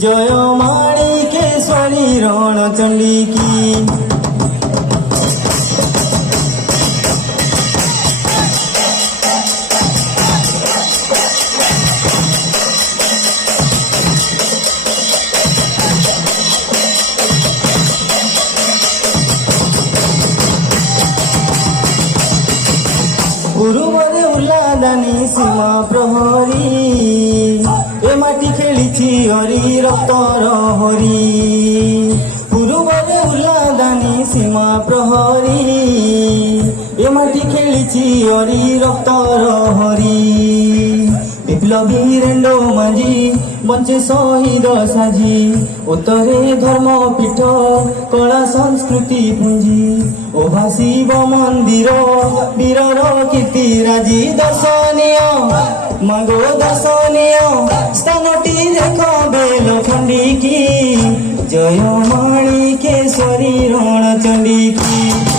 जय माणिकेश्वरी रणचंडी की। पूर्वरे उल्लादानी सीमा प्रहरी ए माटी खेली हरी रक्तर हरी। पूर्वरे उल्लादानी सीमा प्रहरी ए माटी खेली हरी रक्तर हरी। विप्लवी रेंडो माझी बंचे शहीद साजी उत्तरे धर्म पीठ कला संस्कृति पुंजी ओभा शिव मंदिर वीरर कीर्ति राजी दर्शनीय मागो दर्शनीय स्थानटी देख बेलखंडी की। जय माणिकेश्वरी रणचंडी की।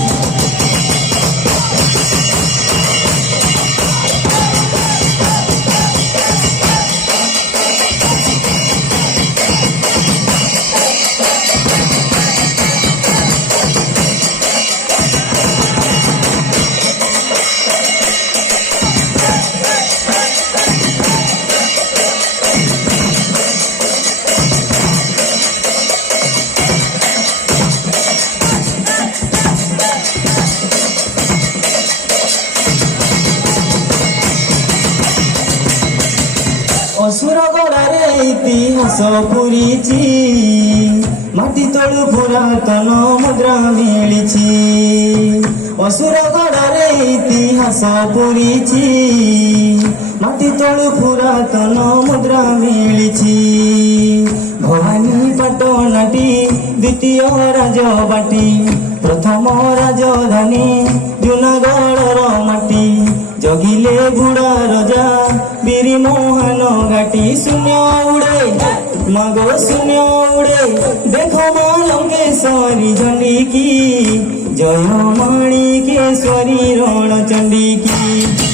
असुरगढ़े इतिहास पूरीची माटी तळु पुरातन मुद्रा मिळीची। असुरगढ़े इतिहास पूरीची माटी तळु पुरातन मुद्रा मिळीची। भवानी पाटनाटी द्वितीय राजबाटी प्रथम राजधानी जूनागढ़ माटी जगिले बुढ़ा रजा बीरी मोहन घाटी। शून्य उड़े मागो शून्य उड़े देखो माणिकेश्वरी झंडी की। जय माणिकेश्वरी रणचंडी की।